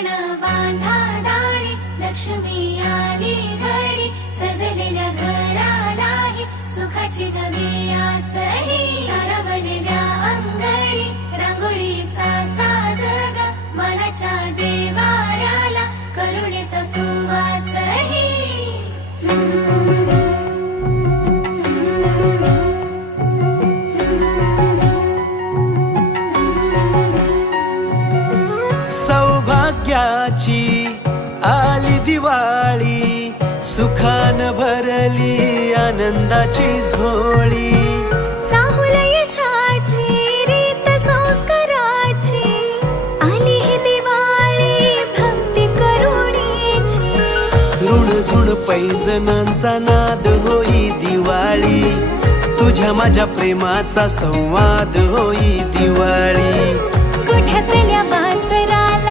तोरण बांधा दारी, लक्ष्मी आली घरी, सजलेल्या घरालाही सुखाची गवी आसही. सारवलेल्या अंगणी रांगोळीचा साज ग, मनाच्या देवाऱ्याला करुणेचा सुवासही. सौभाग्याची आली दिवाळी, सुखान भरली आनंदाची झोळी. चाहुल यशाची रीत संस्काराची, आली ही दिवाळी भक्ती करुणेची. ऋणझुण पैंजणांचा नाद होई दिवाळी, तुझ्या माझ्या प्रेमाचा संवाद होई दिवाळी. गोठ्यातल्या